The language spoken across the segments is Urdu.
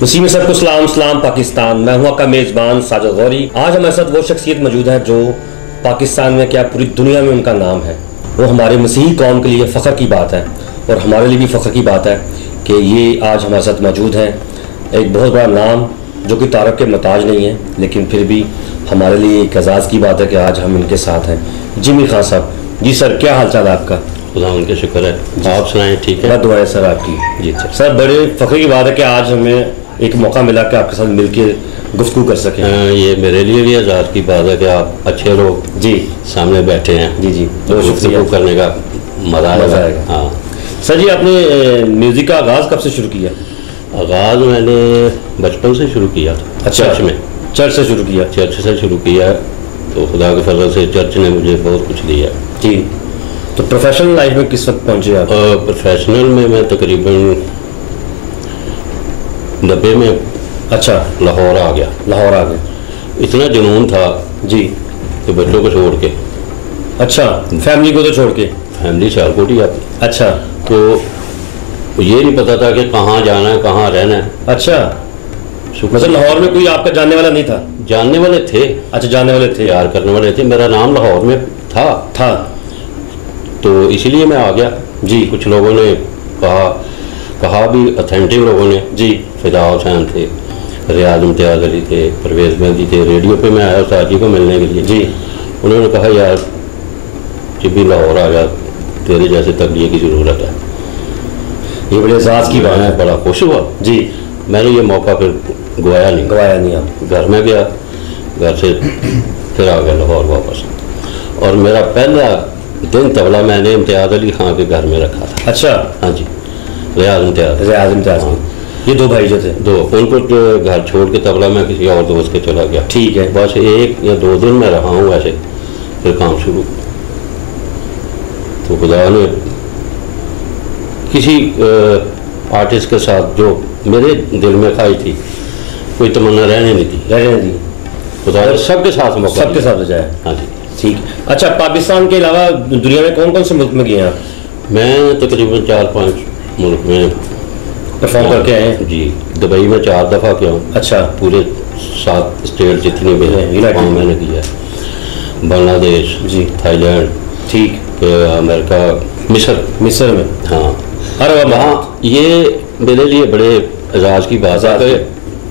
مسیح میں سب کو سلام پاکستان. میں ہوں آپ کا میزبان ساجد غوری. آج ہمارے ساتھ وہ شخصیت موجود ہے جو پاکستان میں کیا پوری دنیا میں ان کا نام ہے. وہ ہمارے مسیحی قوم کے لیے فخر کی بات ہے اور ہمارے لیے بھی فخر کی بات ہے کہ یہ آج ہمارے ساتھ موجود ہیں. ایک بہت بڑا نام جو کہ تعارف کے محتاج نہیں ہے، لیکن پھر بھی ہمارے لیے ایک اعزاز کی بات ہے کہ آج ہم ان کے ساتھ ہیں. جمی خان صاحب. جی سر، کیا حال چال ہے آپ کا؟ خدا ان کے شکر ہے. آپ سنائیں. ٹھیک ہے. بہت دعا ہے سر آپ کی. جی سر، بڑے فخر کی بات ہے کہ آج ہمیں ایک موقع ملا کہ آپ کے ساتھ مل کے گفتگو کر سکیں. یہ میرے لیے بھی اعزاز کی بات ہے کہ آپ اچھے لوگ جی سامنے بیٹھے ہیں. جی گفتگو کرنے کا مزہ آئے گا. ہاں سر جی، آپ نے میوزک کا آغاز کب سے شروع کیا؟ آغاز میں نے بچپن سے شروع کیا تھا. چرچ میں. چرچ سے شروع کیا؟ چرچ سے شروع کیا تو خدا کے فضل سے چرچ نے مجھے بہت کچھ دیا. جی. تو پروفیشنل لائف میں کس وقت پہنچے آپ؟ پروفیشنل میں تقریباً 90 میں. اچھا. لاہور آ گیا. لاہور آ گئے. اتنا جنون تھا جی کہ بچوں کو چھوڑ کے. اچھا. فیملی کو تو چھوڑ کے؟ فیملی سیالکوٹ ہی آتی. اچھا. تو یہ نہیں پتا تھا کہ کہاں جانا ہے کہاں رہنا ہے. اچھا. مطلب لاہور میں کوئی آپ کا جاننے والا نہیں تھا؟ جاننے والے تھے. اچھا، جاننے والے تھے. پیار کرنے والے تھے. میرا نام لاہور میں تھا تو اسی لیے میں آ گیا. جی. کچھ لوگوں نے کہا بھی اتھینٹک لوگوں نے. جی. فدا حسین تھے، ریاض امتیاز علی تھے، پرویز مہندی تھے. ریڈیو پہ میں آیا استاد جی کو ملنے کے لیے. جی. انہوں نے کہا یار جب بھی لاہور آ گیا تیرے جیسے تبلیغ کی ضرورت ہے. یہ بڑے اعزاز کی بات ہے. بڑا خوش ہوا. جی. میں نے یہ موقع پھر گوایا نہیں. آپ گھر میں گیا، گھر سے پھر آ گیا لاہور واپس. اور میرا پہلا دن طبلہ میں نے امتیاز علی خان کے گھر میں رکھا تھا. اچھا. ہاں جی. ریاض امتیاز. ہاں. یہ دو بھائی جو تھے، ان کو گھر چھوڑ کے طبلہ میں کسی اور دوست کے چلا گیا. ٹھیک ہے. بس 1 یا 2 دن میں رہا ہوں ایسے. پھر کام شروع. تو خدا نے کسی آرٹسٹ کے ساتھ جو میرے دل میں خواہش تھی، کوئی تمنا رہنے نہیں دی. خدا نے سب کے ساتھ موقع سب کے ساتھ ہو جائے. ہاں جی. ٹھیک. اچھا، پاکستان کے علاوہ دنیا میں کون کون سے ملک میں گئے ہیں آپ؟ میں تقریباً 4-5 ملک میں پرفارم کر کے آئے ہیں. جی. دبئی میں 4 دفعہ کیا ہوں. اچھا. پورے 7 اسٹیٹ جتنے بھی ہیں وہاں میں نے کیا ہے. بنگلہ دیش. جی. Thailand. ٹھیک. امریکہ. مصر میں. ہاں. ارے وہاں یہ میرے لیے بڑے اعزاز کی بات ہے کہ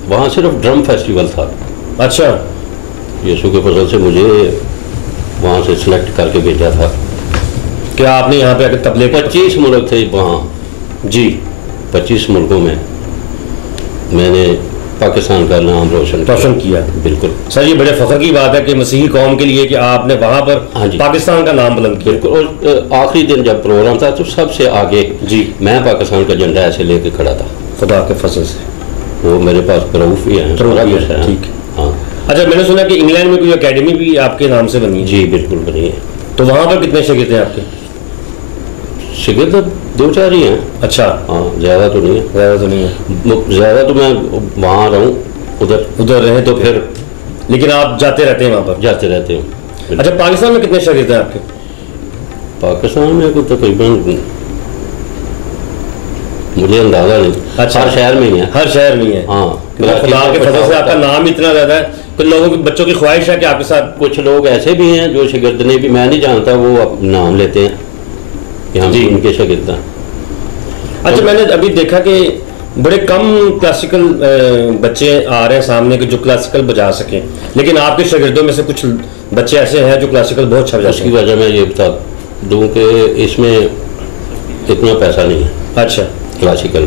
وہاں صرف ڈرم فیسٹیول تھا. اچھا. یسوع کے فضل سے مجھے وہاں سے سلیکٹ کر کے بھیجا تھا. کیا آپ نے یہاں پہ تبلیغ 25 ملک تھے وہاں. جی. 25 ملکوں میں میں نے پاکستان کا نام روشن کیا. بالکل سر، یہ بڑے فخر کی بات ہے کہ مسیحی قوم کے لیے کہ آپ نے وہاں پر پاکستان کا نام بلند کیا. بالکل. اور آخری دن جب پروگرام تھا تو سب سے آگے جی میں پاکستان کا جھنڈا ایسے لے کے کھڑا تھا. خدا کے فضل سے. وہ میرے پاس پروف بھی ہیں. ٹھیک. ہاں. اچھا، میں نے سنا کہ انگلینڈ میں کوئی اکیڈمی بھی آپ کے نام سے بنی ہے؟ جی بالکل بنی ہے. تو وہاں پر کتنے شاگرد ہیں آپ کے؟ شاگرد 2-4 ہی ہیں. اچھا. ہاں، زیادہ تو نہیں ہے. زیادہ تو میں وہاں رہوں ادھر رہے تو پھر، لیکن آپ جاتے رہتے ہیں وہاں پر؟ جاتے رہتے ہیں. اچھا، پاکستان میں کتنے شاگرد ہیں آپ کے؟ پاکستان میں کوئی تقریباً مجھے اندازہ نہیں. اچھا. ہر شہر میں ہی ہے. ہر شہر میں ہے. ہاں. خدا کے فضل سے آپ کا نام اتنا زیادہ ہے کہ لوگوں کے بچوں کی خواہش ہے کہ آپ کے ساتھ. کچھ لوگ ایسے بھی ہیں جو شاگرد نے بھی میں نہیں جانتا وہ نام لیتے ہیں کہ ہم ان کے شاگرد ہیں. اچھا، میں نے ابھی دیکھا کہ بڑے کم کلاسیکل بچے آ رہے ہیں سامنے کہ جو کلاسیکل بجا سکیں، لیکن آپ کے شاگردوں میں سے کچھ بچے ایسے ہیں جو کلاسیکل بہت اچھا بجاتے ہیں. اس کی وجہ میں یہ بتا دوں کہ اس میں اتنا پیسہ نہیں ہے. اچھا. کلاسیکل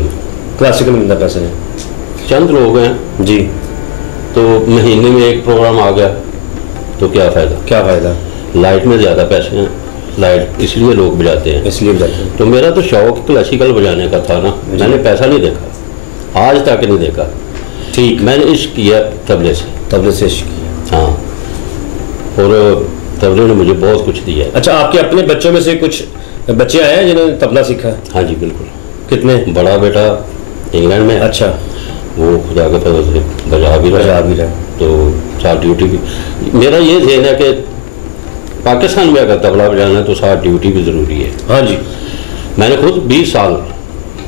میں اتنا پیسہ نہیں. چند لوگ ہیں. جی. تو مہینے میں ایک پروگرام آ گیا تو کیا فائدہ. لائٹ میں زیادہ پیسے ہیں. لائٹ اس لیے لوگ بجاتے ہیں. تو میرا تو شوق کلاسیکل بجانے کا تھا نا. میں نے پیسہ نہیں دیکھا، آج تک نہیں دیکھا. ٹھیک. میں نے عشق کیا طبلے سے عشق کیا. ہاں. اور طبلے نے مجھے بہت کچھ دیا. اچھا، آپ کے اپنے بچوں میں سے کچھ بچے آئے ہیں جنہوں نے طبلہ سیکھا؟ ہاں جی بالکل. کتنے؟ بڑا بیٹا انگلینڈ میں. اچھا. وہ خدا کے فضل سے بجا بھی رہا. تو ساتھ ڈیوٹی بھی. میرا یہ ذہن ہے کہ پاکستان میں اگر طبلہ بجانا ہے تو ساتھ ڈیوٹی بھی ضروری ہے. ہاں جی. میں نے خود 20 سال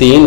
3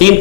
3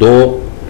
2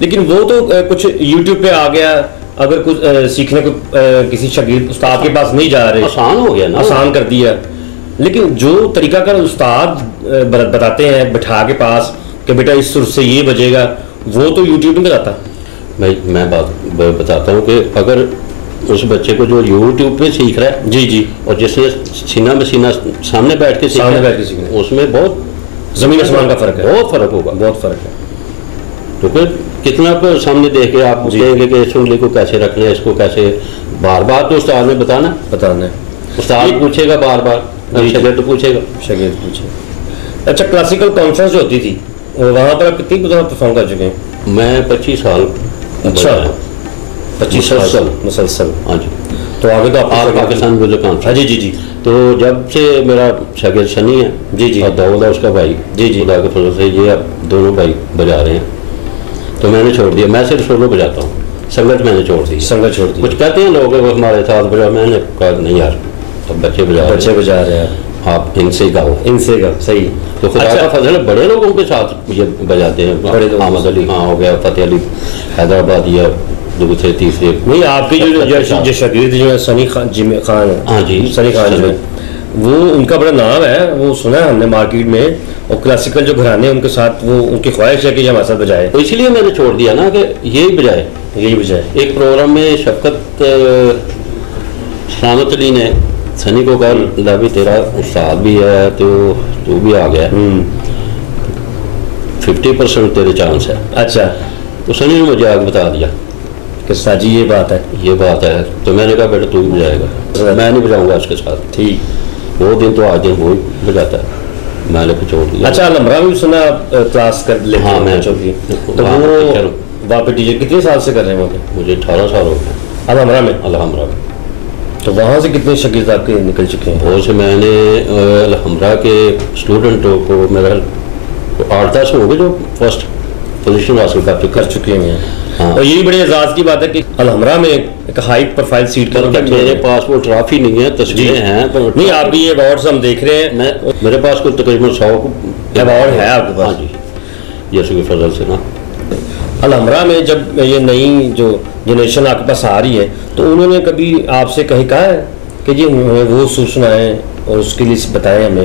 لیکن وہ تو کچھ یوٹیوب پہ آ گیا, اگر کچھ سیکھنے کو کسی شاگرد استاد کے پاس نہیں جا رہے, آسان ہو گیا نا, آسان کر دیا. لیکن جو طریقہ کار استاد بتاتے ہیں بٹھا کے پاس کہ بیٹا اس سر سے یہ بجے گا, وہ تو یوٹیوب نہیں بتاتا. میں بات بتاتا ہوں کہ اگر اس بچے کو جو یوٹیوب پہ سیکھ رہا ہے, جی, اور جس نے سینہ میں سینہ سامنے بیٹھ کے سیکھنا ہے, اس میں بہت زمین آسمان کا فرق ہے, بہت فرق ہوگا, بہت فرق ہے. تو پھر کتنا سامنے دیکھ کے آپ کہیں گے کہ اس انگلی کو کیسے رکھنا ہے, اس کو کیسے, بار بار تو استاد نے بتانا ہے. استاد پوچھے گا بار بار, شاگرد پوچھے گا. اچھا, کلاسیکل کانفرنس جو ہوتی تھی وہاں پر آپ کتنی دفعہ پرفارم کر چکے ہیں؟ میں 25 سال. اچھا, 25 سال مسلسل. ہاں جی. تو آگے تو آپ پاکستان میوزک کانفرنس. جی. تو جب سے میرا شاگرد سنی ہے, جی, اور داؤد ہے اس کا بھائی, خدا کے فضل سے یہ اب دونوں بھائی بجا رہے ہیں, تو میں نے چھوڑ دیا. میں صرف سولو بجاتا ہوں, سنگت میں نے چھوڑ دی. کچھ کہتے ہیں لوگ وہ ہمارے ساتھ بجا, میں نے کہا نہیں یار, اب بچے بجا رہے ہیں, آپ ان سے ہی گاؤ, صحیح. تو خدا کا فضل ہے, بڑے لوگوں کے ساتھ یہ بجاتے ہیں. احمد علی خان ہو گیا, فتح علی حیدرآباد, یا دوسرے تیسرے. نہیں, آپ کے جو شاگرد جو ہے سنی خان, ہاں جی, سنی خان جو ہے, وہ ان کا بڑا نام ہے, وہ سنا ہے ہم نے مارکیٹ میں, اور کلاسیکل جو گھرانے ہیں ان کے ساتھ وہ ان کی خواہش ہے کہ یہ ہمارے ساتھ بجائے. تو اس لیے میں نے چھوڑ دیا نا کہ یہی بجائے. ایک پروگرام میں شفقت سلامت علی نے سنی کو کہا بھی تیرا استاد بھی ہے تو بھی آ گیا, 50% تیرے چانس ہے. اچھا. تو سنی نے مجھے آگ بتا دیا کہ سر جی یہ بات ہے. تو میں نے کہا بیٹا تو بھی بجائے گا, میں نہیں بجاؤں گا اس کے ساتھ. ٹھیک. وہ دن تو آج دن وہ بجاتا ہے, میں نے چھوڑ دیا. اچھا, الحمرہ بھی سنا کلاس کر لیتے ہیں. ہاں, میں تو وہ وہاں پہ ٹیچر کتنے سال سے کر رہے ہیں وہاں پہ؟ مجھے 18 سال ہو گئے الحمرہ میں. تو وہاں سے کتنے شاگرد آپ کے نکل چکے ہیں؟ وہاں سے میں نے الحمرہ کے اسٹوڈنٹوں کو میرا 8-10 ہو گئے جو فرسٹ پوزیشن حاصل کر چکے ہیں. اور یہی بڑے اعزاز کی بات ہے کہ الحمرہ میں ایک ہائی پروفائل سیٹ پر میرے پاس وہ ٹرافی نہیں ہے, تصویریں ہیں. نہیں, آپ کی یہ ایوارڈز ہم دیکھ رہے ہیں, میرے پاس کوئی تقریباً 100 ایوارڈ ہے آپ کے پاس. ہاں جی, یسوع کے فضل سے نا. الحمرہ میں جب یہ نئی جو جنریشن آپ کے پاس آ رہی ہے, تو انہوں نے کبھی آپ سے کہا ہے کہ جی وہ سر سنائیں اور اس کے لیے بتائیں ہمیں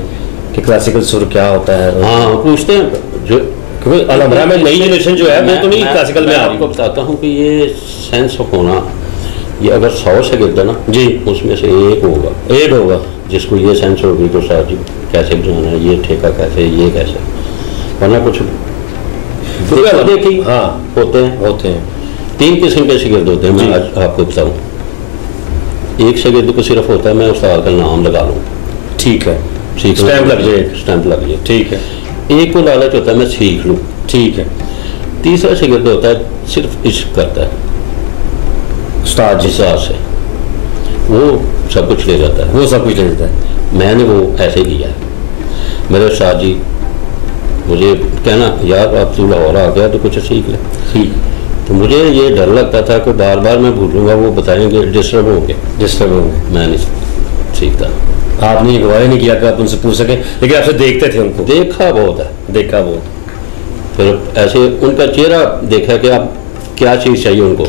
کہ کلاسیکل سر کیا ہوتا ہے؟ ہاں, پوچھتے ہیں. جو الحمرہ میں نئی جنریشن جو ہے وہ تو نہیں کلاسیکل میں. آپ کو بتاتا ہوں کہ یہ سینس ہونا, یہ اگر 100 شاگرد ہے نا جی, اس میں سے ایک ہوگا جس کو یہ سینس ہوگی تو صاحب جی کیسے بجانا ہے, یہ ٹھیکہ کیسے, یہ کیسے, ورنہ کچھ دیکھی. ہاں, ہوتے ہیں 3 قسم کے شاگرد ہوتے ہیں. میں آج آپ کو بتاؤں, ایک شاگرد کو صرف ہوتا ہے میں استاد کا نام لگا لوں, ٹھیک ہے, اسٹیمپ لگ جائے, ٹھیک ہے. ایک کو لالچ ہوتا ہے میں سیکھ لوں, ٹھیک ہے. تیسرا شاگرد ہوتا ہے صرف عشق کرتا ہے استاد سے, وہ سب کچھ لے جاتا ہے. میں نے وہ ایسے کیا ہے. میرے استاد جی مجھے کہنا یار اب تو لاہور آ گیا تو کچھ سیکھ لے, تو مجھے یہ ڈر لگتا تھا کہ بار بار میں بھولوں گا, وہ بتائیں گے ڈسٹرب ہوں گے. میں نہیں سیکھتا. آپ نے گواہی نہیں کیا کہ آپ ان سے پوچھ سکیں, لیکن آپ سے دیکھتے تھے ان کو. دیکھا بہت. پھر ایسے ان کا چہرہ دیکھا کہ اب کیا چیز چاہیے ان کو,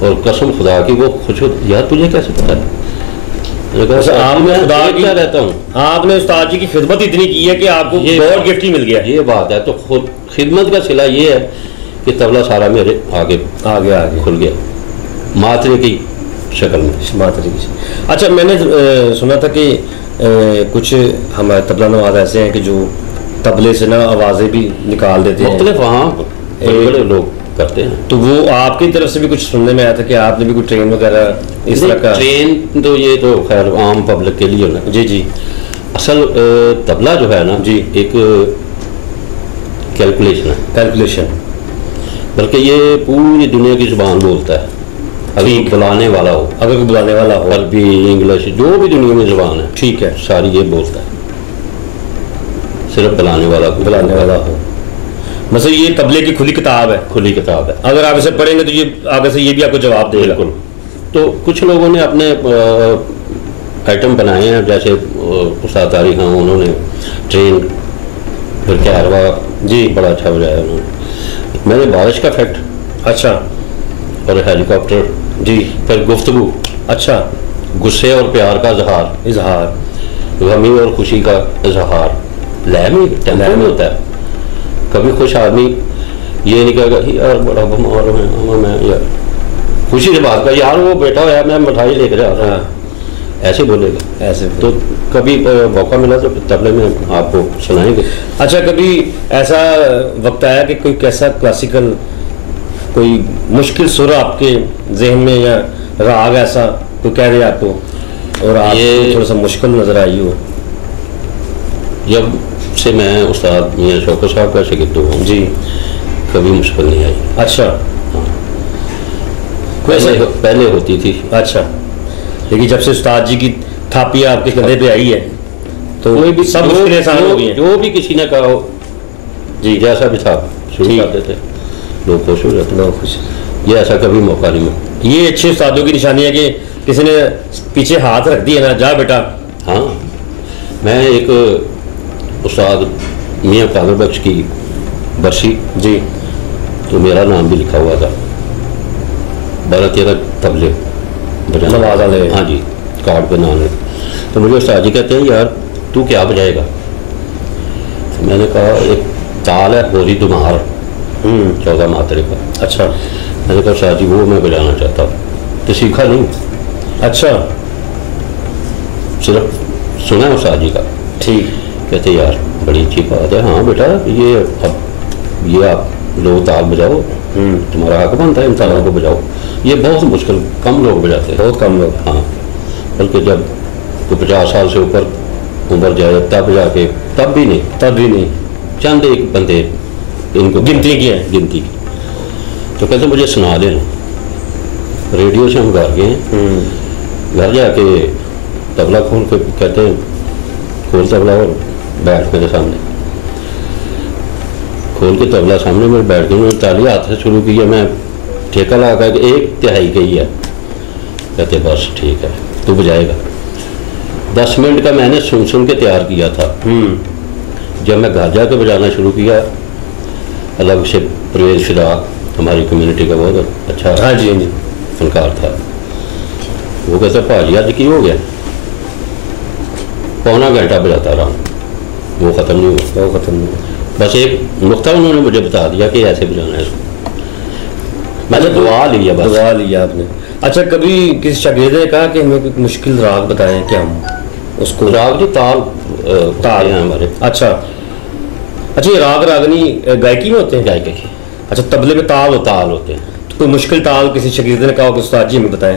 اور قسم خدا کی وہ خوش ہو, یار تجھے کیسے پتا ہے. آپ نے استاد جی کی خدمت اتنی کی ہے کہ آپ کو اور گفٹ ہی مل گیا. یہ بات ہے. تو خدمت کا صلہ یہ ہے کہ طبلہ سارا میرے آگے کھل گیا, ماترے کی شکل میں. اچھا, میں نے سنا تھا کہ کچھ ہمارے طبلہ نواز ایسے ہیں کہ جو طبلے سے نا آوازیں بھی نکال دیتے ہیں مختلف, وہاں بڑے لوگ کرتے ہیں. تو وہ آپ کی طرف سے بھی کچھ سننے میں آیا تھا کہ آپ نے بھی کوئی ٹرین وغیرہ اس طرح کا؟ ٹرین تو یہ تو خیر عام پبلک کے لیے ہونا. جی. اصل طبلہ جو ہے نا جی, ایک کیلکولیشن, بلکہ یہ پوری دنیا کی زبان بولتا ہے. اگر بلانے والا ہو, عربی, انگلش, جو بھی دنیا میں زبان ہے, ٹھیک ہے, ساری یہ بولتا ہے. صرف بلانے والا ہو. مثلا یہ طبلے کی کھلی کتاب ہے. اگر آپ اسے پڑھیں گے تو یہ آگے سے یہ بھی آپ کو جواب دے گا. بالکل. تو کچھ لوگوں نے اپنے آئٹم بنائے ہیں, جیسے استاد طارق ہیں, انہوں نے ٹرین, پھر کہروا جی بڑا اچھا بجایا انہوں نے. میں نے بارش کا فیکٹ. اچھا. اور ہیلی کاپٹر. جی. پھر گفتگو. اچھا. غصے اور پیار کا اظہار. غمی اور خوشی کا اظہار. لے میں ٹیمپو میں ہوتا ہے. کبھی خوش آدمی یہ نہیں کہے گا یار بڑا بیمار ہوں میں, یار خوشی سے بات کر یار وہ بیٹا ہوا میں مٹھائی لے کر آ رہا ہوں, ایسے بولے گا. ایسے تو کبھی موقع ملا تو طبلے میں آپ کو سنائیں گے. اچھا, کبھی ایسا وقت آیا کہ کوئی کیسا کلاسیکل کوئی مشکل سر آپ کے ذہن میں یا راگ ایسا کوئی کہہ دے آپ کو اور آپ کو تھوڑا سا مشکل نظر آئی ہو؟ جب سے میں استاد میاں شوکت صاحب کا شاگرد ہوں جی, کبھی مشکل نہیں آئی. اچھا. ہاں, پہلے ہوتی تھی. اچھا, لیکن جب سے استاد جی کی تھاپی آپ کے کندھے پہ آئی ہے تو کوئی بھی سب مشکلیں آسان ہو گئی ہیں. جو بھی کسی نے کہا ہو جی جیسا بھی تھا شروع کر دیتے, لوگ خوش ہو جاتے. لوگ خوش. یہ ایسا کبھی موقع نہیں ملا. یہ اچھے استادوں کی نشانی ہے کہ کسی نے پیچھے ہاتھ رکھ دیا نا, جا بیٹا. ہاں, میں ایک استاد میاں قادر بخش کی برسی جی, تو میرا نام بھی لکھا ہوا تھا. 12-13 طبلے نواز والے. ہاں جی, کارڈ پہ نام ہے. تو مجھے استاد جی کہتے ہیں یار تو کیا بجائے گا؟ تو میں نے کہا ایک تال ہے گوری دمار 14 ماترے کا. اچھا. میں نے کہا استاد جی وہ میں بجانا چاہتا ہوں. تو سیکھا نہیں. اچھا, صرف سنا استاد جی کا. ٹھیک. کہتے یار بڑی اچھی بات ہے. ہاں بیٹا یہ آپ لوگ تال بجاؤ, تمہارا حق بنتا ہے ان تالوں کو بجاؤ. یہ بہت مشکل, کم لوگ بجاتے ہیں, بہت کم لوگ. ہاں, بلکہ جب کوئی 50 سال سے اوپر عمر جائے تب جا کے, تب بھی نہیں, چند ایک بندے ان کو گنتی کی ہیں. گنتی کی. تو کہتے مجھے سنا دینا. ریڈیو سے ہم گھر گئے ہیں, گھر جا کے طبلہ کھول کے کہتے ہیں کھول طبلہ اور بیٹھ میرے سامنے. کھول کے طبلہ سامنے میں بیٹھ کے انہوں نے تالی ہاتھ سے شروع کیا. میں ٹھیکہ لگا کہ 1/3 گئی ہے. کہتے بس ٹھیک ہے تو بجائے گا. 10 منٹ کا میں نے سن کے تیار کیا تھا. جب میں گھر جا کے بجانا شروع کیا, الگ سے پرویز فراق ہماری کمیونٹی کا بہت اچھا فنکار تھا. وہ کہتا بھاجی آج کی ہو گیا, 1.25 گھنٹہ بجاتا رہا, وہ ختم نہیں ہوا. بس ایک نقطہ انہوں نے مجھے بتا دیا کہ ایسے بجانا ہے اس کو. میں نے دعا لیا آپ نے. اچھا, کبھی کسی شاگرد نے کہا کہ ہمیں کوئی مشکل راگ بتائیں کہ ہم اس کو؟ راگ جو تال ہیں ہمارے. اچھا, یہ راگ راگنی گائکی میں ہوتے ہیں؟ گائکی. اچھا, طبلے میں تال ہوتے ہیں. تو کوئی مشکل تال کسی شاگرد نے کہا کہ استاد جی ہمیں بتائیں؟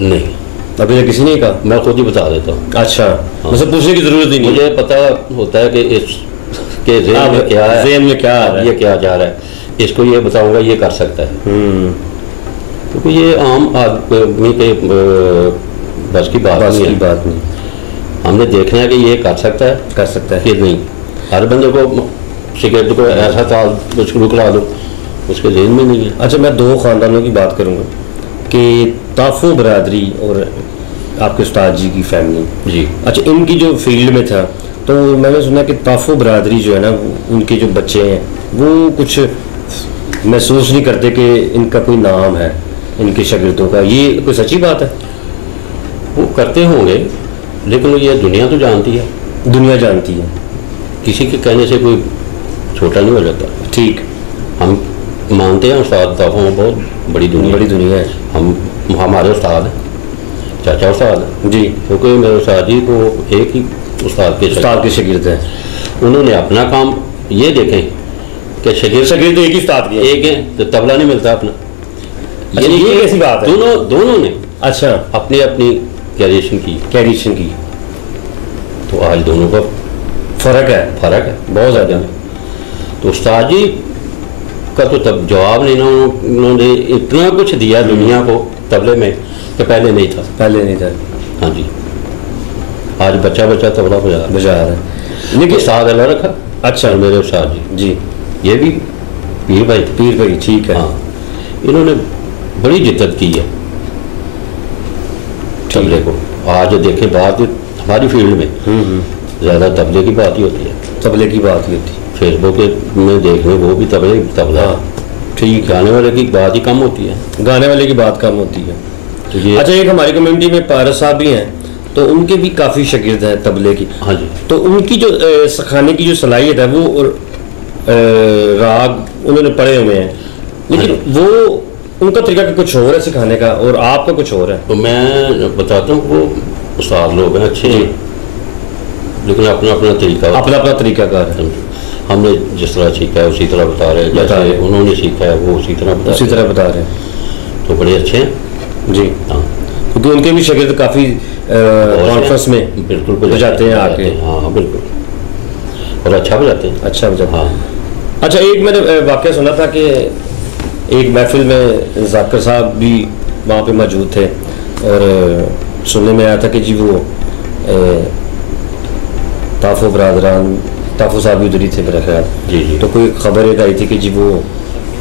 نہیں, ابھی کسی نے کہا. میں خود ہی بتا دیتا ہوں. اچھا, مجھے پوچھنے کی ضرورت ہی نہیں. مجھے پتا ہوتا ہے کہ اس کے ذہن میں کیا ہے, ذہن میں کیا ہے, یہ کیا جا رہا ہے, اس کو یہ بتاؤں گا یہ کر سکتا ہے. کیونکہ یہ عام آدمی کے بس کی بات نہیں. ہم نے دیکھنا ہے کہ یہ کر سکتا ہے کہ نہیں. ہر بندے کو شاگرد کو ایسا تال شروع کرا دو, اس کے ذہن میں نہیں ہے. اچھا, میں 2 خاندانوں کی بات کروں گا کہ تافو برادری اور آپ کے استاد جی کی فیملی. جی. اچھا, ان کی جو فیلڈ میں تھا تو میں نے سنا کہ تافو برادری جو ہے نا, ان کے جو بچے ہیں وہ کچھ محسوس نہیں کرتے کہ ان کا کوئی نام ہے ان کے شاگردوں کا. یہ کوئی سچی بات ہے؟ وہ کرتے ہوں گے, لیکن یہ دنیا تو جانتی ہے. دنیا جانتی ہے, کسی کے کہنے سے کوئی چھوٹا نہیں ہو جاتا. ٹھیک. ہم مانتے ہیں استاد تافو بہت بڑی دنیا ہے. ہمارے استاد ہیں, چاچا استاد ہیں جی, کیونکہ میرے استاد جی کو ایک ہی استاد کے شاگرد ہیں. انہوں نے اپنا کام یہ دیکھیں کہ شاگرد ایک ہی استاد کے ایک ہیں تو طبلہ نہیں ملتا اپنا. یہ کیسی بات ہے؟ دونوں نے اچھا اپنی کیریشن کی. تو آج دونوں کا فرق ہے بہت زیادہ. تو استاد جی کا تو تب جواب نہیں, انہوں نے اتنا کچھ دیا دنیا کو طبلے میں کہ پہلے نہیں تھا. ہاں جی, آج بچہ طبلہ بجا رہا ہے. لیکن استاد اللہ رکھا. اچھا, میرے استاد جی یہ بھی پیر بھائی. ٹھیک ہے. ہاں, انہوں نے بڑی جدت کی ہے طبلے کو. آج دیکھیں بات ہماری فیلڈ میں زیادہ طبلے کی بات ہی ہوتی ہے. طبلے کی بات ہی ہوتی ہے. فیس بک میں دیکھ لیں وہ بھی طبلہ ٹھیک, گانے والے کی بات ہی کم ہوتی ہے, گانے والے کی بات کم ہوتی ہے. تو یہ اچھا, ایک ہماری کمیونٹی میں پارس صاحب بھی ہیں, تو ان کے بھی کافی شاگرد ہیں طبلے کی. ہاں جی, تو ان کی جو سکھانے کی جو صلاحیت ہے وہ راگ انہوں نے پڑھے ہوئے ہیں, لیکن وہ ان کا طریقہ کچھ اور ہے سکھانے کا اور آپ کا کچھ اور ہے. تو میں بتاتا ہوں, وہ استاد لوگ ہیں اچھے ہیں, لیکن اپنا اپنا طریقہ, اپنا اپنا طریقہ کار ہے. ہم نے جس طرح سیکھا ہے اسی طرح بتا رہے ہیں, جیسے انہوں نے سیکھا ہے وہ اسی طرح بتا رہے ہیں. تو بڑے اچھے ہیں جی. ہاں, کیونکہ ان کے بھی شاگرد کافی کانفرنس میں بالکل بجاتے ہیں آ کے. ہاں بالکل, اور اچھا بجاتے ہیں. اچھا بجاتے ہیں. ہاں. اچھا, ایک میں نے واقعہ سنا تھا کہ ایک محفل میں ذاکر صاحب بھی وہاں پہ موجود تھے, اور سننے میں آیا تھا کہ جی وہ تافو برادران, تافو صاحب بھی ادھر ہی تھے میرا خیال. جی جی. تو کوئی خبر ایک آئی تھی کہ جی وہ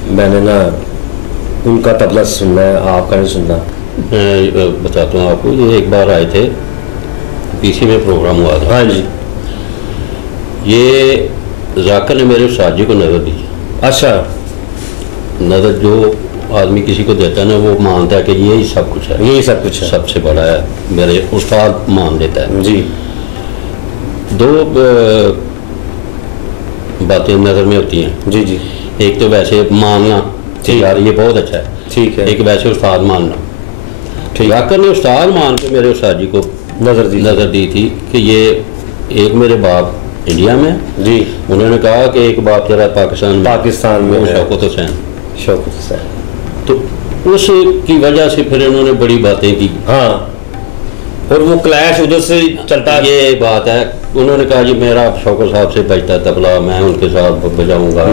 میں نے نا ان کا طبلہ سننا ہے, آپ کا نہیں سننا. میں بتاتا ہوں آپ کو, یہ ایک بار آئے تھے پی سی میں پروگرام ہوا تھا. ہاں جی. یہ ذاکر نے میرے استاد جی کو نظر دی. اچھا. نظر جو آدمی کسی کو دیتا ہے نا, وہ مانتا ہے کہ یہی سب کچھ ہے, یہی سب کچھ ہے, سب سے بڑا ہے, میرے استاد مان لیتا ہے. جی. دو باتیں نظر میں ہوتی ہیں. جی جی. ایک تو ویسے ماننا کہ یار یہ بہت اچھا ہے, ٹھیک ہے. ایک ویسے استاد ماننا. ذاکر نے استاد مان کے میرے استاد جی کو نظر دی تھی کہ یہ ایک میرے باپ انڈیا میں, جی, انہوں نے کہا کہ ایک باپ تیرا پاکستان میں شوکت حسین. تو اس کی وجہ سے پھر انہوں نے بڑی باتیں کی. ہاں, اور وہ کلیش ادھر سے چلتا ہے. یہ بات ہے, انہوں نے کہا جی میرا شوکت صاحب سے بجتا تبلا, میں ان کے ساتھ بجاؤں گا.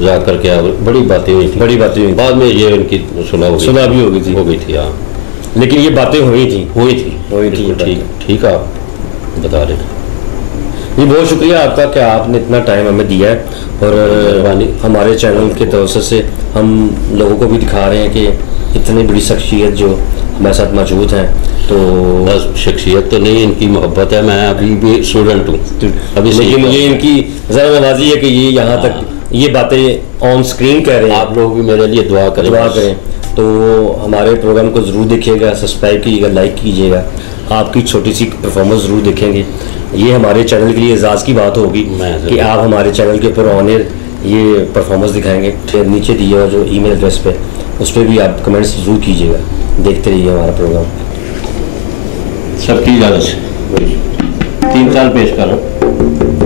ذاکر کیا بڑی باتیں ہوئی تھی, بڑی باتیں ہوئی. بعد میں یہ ان کی صلح بھی ہو گئی تھی. ہاں, لیکن یہ باتیں ہوئی تھی. ٹھیک آپ بتا رہے ہیں. جی, بہت شکریہ آپ کا کہ آپ نے اتنا ٹائم ہمیں دیا ہے, اور ہمارے چینل کے توسط سے ہم لوگوں کو بھی دکھا رہے ہیں کہ اتنی بڑی شخصیت جو ہمارے ساتھ موجود ہیں. تو بس شخصیت تو نہیں, ان کی محبت ہے. میں ابھی بھی اسٹوڈنٹ ہوں ابھی, لیکن یہ ان کی ذرا نوازی ہے کہ یہ یہاں تک یہ باتیں آن اسکرین کہہ رہے ہیں. آپ لوگ بھی میرے لیے دعا کریں. تو ہمارے پروگرام کو ضرور دیکھیے گا, سبسکرائب کیجیے گا, لائک کیجیے گا. آپ کی چھوٹی سی پرفارمنس ضرور دیکھیں گے. یہ ہمارے چینل کے لیے اعزاز کی بات ہوگی کہ آپ ہمارے چینل کے اوپر آن ایئر یہ پرفارمنس دکھائیں گے. پھر نیچے دیے ہوا جو ای میل ایڈریس پہ, اس پہ بھی آپ کمنٹس ضرور کیجیے گا. دیکھتے رہیے ہمارا پروگرام. سب کی اجازت سے 3 سال پیش کر رہا ہوں.